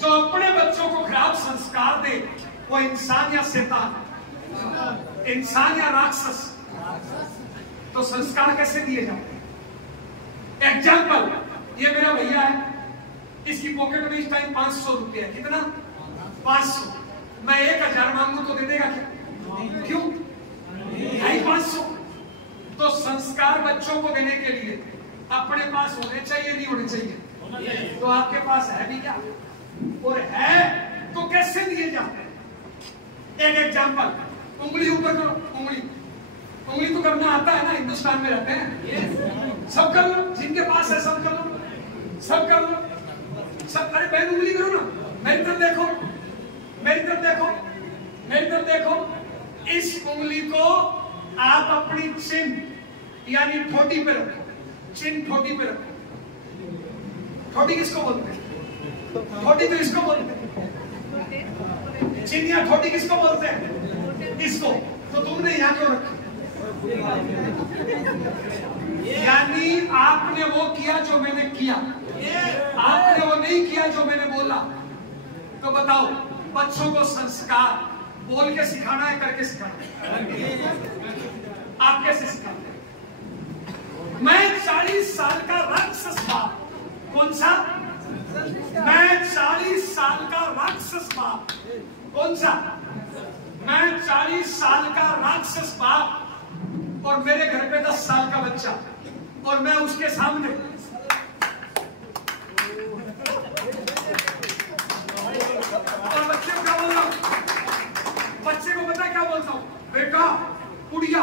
जो अपने बच्चों को खराब संस्कार दे वो इंसान या शैतान, इंसान या राक्षस। तो संस्कार कैसे दिए जाते हैं? एग्जाम्पल, ये मेरा भैया है, इसकी पॉकेट में इस टाइम 500 रुपये है। कितना? 500। मैं 1000 मांगू तो दे देगा क्या? क्यों? है 500। तो संस्कार बच्चों को देने के लिए अपने पास होने चाहिए, नहीं होने चाहिए? तो आपके पास है भी क्या? और है तो कैसे दिए जाते हैं? एक एग्जांपल, उंगली ऊपर करो। उंगली तो करना आता है ना, हिंदुस्तान में रहते हैं। सब कर लो, जिनके पास है सब कर लो, सब कर लो, सब। अरे बहन उंगली करो ना, मेरी तरफ देखो, मेरी तरफ देखो, मेरी तरफ देखो। इस उंगली को आप अपनी चिन यानी ठोडी पे रखो, चिन ठोडी पे रखो। ठोडी किसको बोलते हैं? ठोडी तो इसको बोलते हैं। चिन या ठोडी किसको बोलते हैं? इसको। तो तुमने यहाँ क्यों रखा? यानी आपने वो किया जो मैंने किया, आपने वो नहीं किया जो मैंने बोला। तो बताओ, बच्चों को संस्कार बोल के सिखाना है, करके सिखाना है? आप कैसे सिखाते हैं? मैं 40 साल का राक्षस बाप। कौन सा? मैं 40 साल का राक्षस बाप। कौन सा? मैं 40 साल का राक्षस बाप, और मेरे घर पे 10 साल का बच्चा, और मैं उसके सामने और बच्चे को क्या बोल रहा हूं? बच्चे को पता क्या बोलता हूं? बेटा पुड़िया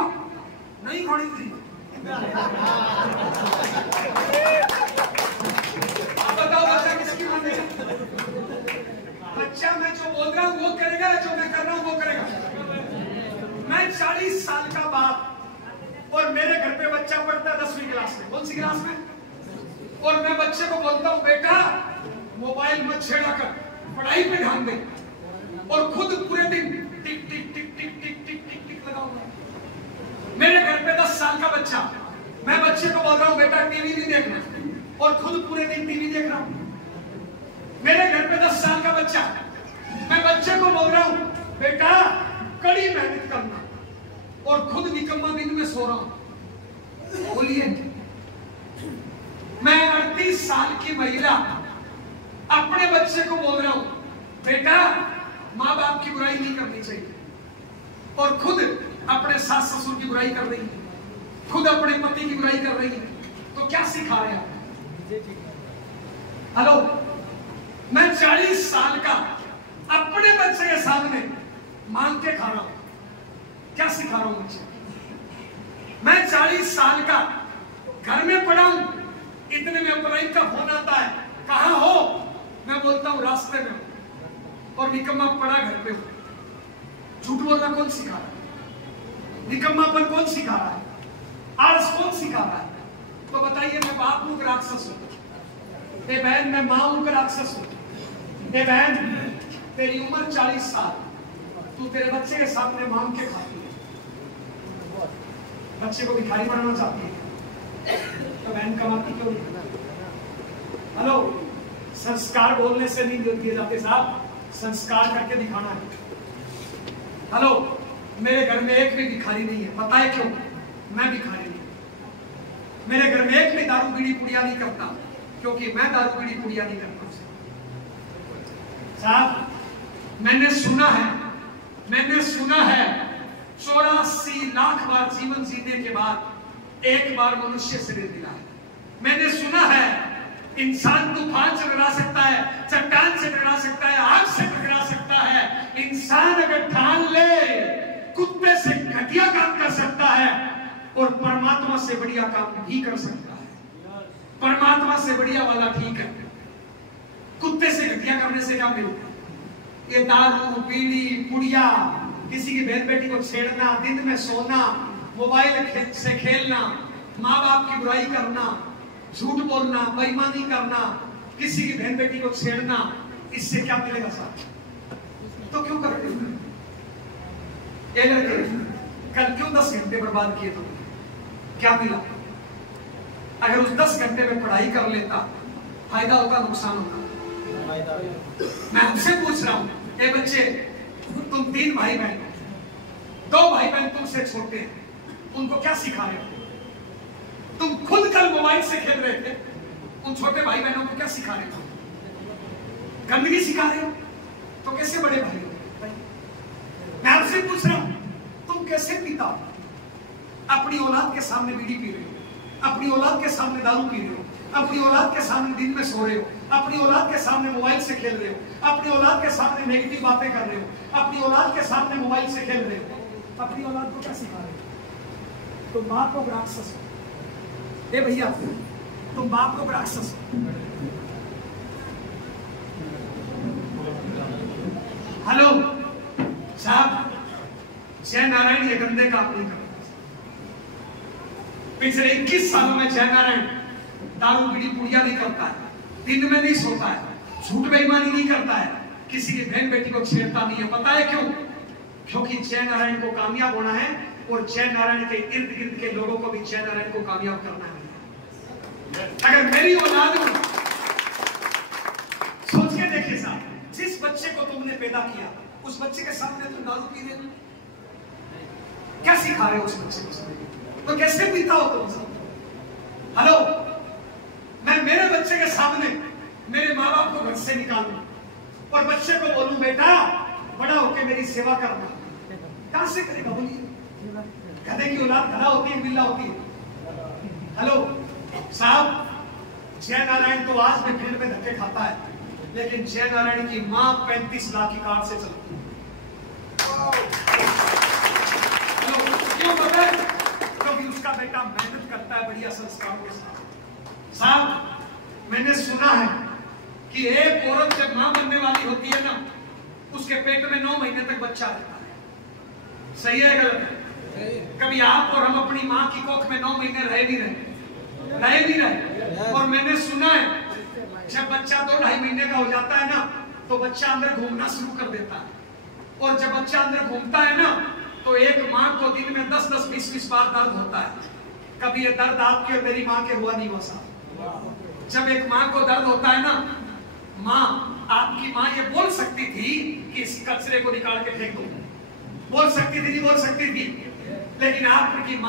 नहीं खानी थी। आप बताओ बच्चा किसकी मानेगा? बच्चा मैं जो बोल रहा हूं वो करेगा, जो मैं कर रहा हूं वो करेगा। मैं 40 साल का बाप, और मेरे घर पे बच्चा पढ़ता है 10वीं क्लास में। कौन सी क्लास में? और मैं बच्चे को बोलता हूं बेटा मोबाइल मत छेड़ा कर, पढ़ाई पे ध्यान दे, और खुद पूरे दिन टिक टिक टिक टिक टिक टिक टिक टिक लगाऊंगा। मेरे घर पे 10 साल का बच्चा, मैं बच्चे को बोल रहा हूं बेटा टीवी नहीं देखना, और खुद पूरे दिन टीवी देख रहा हूं। मेरे घर पे 10 साल का बच्चा, मैं बच्चे को बोल रहा हूं बेटा कड़ी मेहनत करना, और खुद निकम्मा दिन में सो रहा हूं। बोलिए, मैं 38 साल की महिला अपने बच्चे को बोल रहा हूं बेटा माँ बाप की बुराई नहीं करनी चाहिए, और खुद अपने सास ससुर की बुराई कर रही है, खुद अपने पति की बुराई कर रही है। तो क्या सिखा रहे हैं आप? हेलो, मैं 40 साल का अपने बच्चे के सामने मांग के खा रहा हूं, क्या सिखा रहा हूं बच्चे? मैं 40 साल का घर में पड़ा हूं, इतने में अपराई का फोन आता है, कहां हो? मैं बोलता हूं रास्ते में हूं, और निकम्मा पड़ा घर पे हूं। झूठ बोलना कौन सिखा रहा है? निकम्मापन कौन सिखा रहा है? आलस कौन सिखा रहा है? तो बताइए, मैं बाप हूं कि राक्षस हूं? ए बहन, मैं मां हूं कि राक्षस हूं? ए बहन, तेरी उम्र 40 साल, तू तेरे बच्चे के सामने मांग के खाती है, बच्चे को भिखारी बनाना चाहती है, तो बहन कमाती क्यों नहीं? हेलो, संस्कार बोलने से नहीं दिए जाते साहब, संस्कार करके दिखाना है। हेलो, मेरे घर में एक भी भिखारी नहीं है, पता है क्यों? मैं भिखारी नहीं। मेरे घर में एक भी दारू बीड़ी पुड़िया नहीं करता, क्योंकि मैं दारू बीड़ी पुड़िया नहीं करता। साहब, मैंने सुना है 84 लाख बार जीवन जीने के बाद एक बार मनुष्य शरीर मिला है। मैंने सुना है इंसान तूफान से डरा सकता है, चट्टान से डरा सकता है, आग से टकरा सकता है। इंसान अगर ठान ले कुत्ते से घटिया काम कर सकता है, और परमात्मा से बढ़िया काम भी कर सकता है। परमात्मा से बढ़िया वाला ठीक है, कुत्ते से घटिया करने से क्या मिलता है? ये दारू बीड़ी पुड़िया, किसी की बहन बेटी को छेड़ना, दिन में सोना, मोबाइल से खेलना, माँ बाप की बुराई करना, झूठ बोलना, बेईमानी करना, किसी की बहन बेटी को छेड़ना, इससे क्या मिलेगा साहब? तो क्यों कर रहे हो? ये लड़के कल क्यों 10 घंटे बर्बाद किए? तुमने क्या मिला? अगर उस 10 घंटे में पढ़ाई कर लेता, फायदा होता नुकसान होता? मैं आपसे पूछ रहा हूं, ए बच्चे, तुम 3 भाई बहन हो, 2 भाई बहन तुमसे छोटे हैं, उनको क्या सिखा रहे हो? तुम खुद कल मोबाइल से खेल रहे थे, उन छोटे भाई बहनों को क्या सिखा रहे हो? गंदगी सिखा रहे हो? तो कैसे बड़े भाई हो? मैं आपसे पूछ रहा हूं, तुम कैसे पिता हो? अपनी औलाद के सामने बीड़ी पी रहे हो, अपनी औलाद के सामने दारू पी रहे हो, अपनी औलाद के सामने दिन में सो रहे हो, अपनी औलाद के सामने मोबाइल से खेल रहे हो, अपनी औलाद के सामने नेगेटिव बातें कर रहे हो, अपनी औलाद के सामने मोबाइल से खेल रहे हो, अपनी औलाद को क्या सिखा रहे हो? तुम बाप को राक्षस हो। ए भैया, तुम बाप को राक्षस हो। हेलो साहब, जय नारायण ये गंदे काम नहीं करता। पिछले 21 सालों में जय नारायण दारू बीड़ी पुड़िया नहीं करता है, दिन में नहीं सोता है, झूठ बेईमानी नहीं करता है, किसी की बहन बेटी को छेड़ता नहीं है। पता है क्यों? क्योंकि जय नारायण को कामयाब होना है और जय नारायण के इर्द गिर्द के लोगों को भी जय नारायण को कामयाब करना है। अगर मेरी औलाद में, सोच के देखिए साहब, जिस बच्चे को तुमने पैदा किया उस बच्चे के सामने तुम दारू पी रहे हो, क्या सिखा रहे हो उस बच्चे को? तो कैसे पीता हो तुम? हेलो, मैं मेरे बच्चे के सामने मेरे माँ बाप को घर से निकालूं और बच्चे को बोलूं बेटा बड़ा होके मेरी सेवा करना, कहां से करेगा? बोलिए, गधे की औलाद गधा होती है, बिल्ला होती है। हेलो साहब, जय नारायण तो आज भी फील्ड में धक्के खाता है, लेकिन जय नारायण की मां 35 लाख की कार से चलती है। हेलो, क्यों पता है? क्योंकि उसका बेटा मेहनत करता है बढ़िया संस्कारों के साथ। साहब, मैंने सुना है कि एक औरत जब मां बनने वाली होती है ना, उसके पेट में 9 महीने तक बच्चा रहता है। सही है गलत है? कभी आप और हम अपनी मां की कोख में 9 महीने रहे भी रहे। और मैंने सुना है जब बच्चा 2-2.5 महीने का हो जाता है ना, तो बच्चा अंदर घूमना शुरू कर देता है, और जब बच्चा अंदर घूमता है ना, तो एक मां को दिन में 10-10, 20-20 बार दर्द होता है। कभी ये दर्द आपके और मेरी मां के हुआ नहीं हुआ साहब? जब एक मां को दर्द होता है ना, मां, आपकी मां ये बोल सकती थी कि इस कचरे को निकाल के फेंक दो, बोल सकती थी, नहीं बोल सकती थी, लेकिन आपकी मां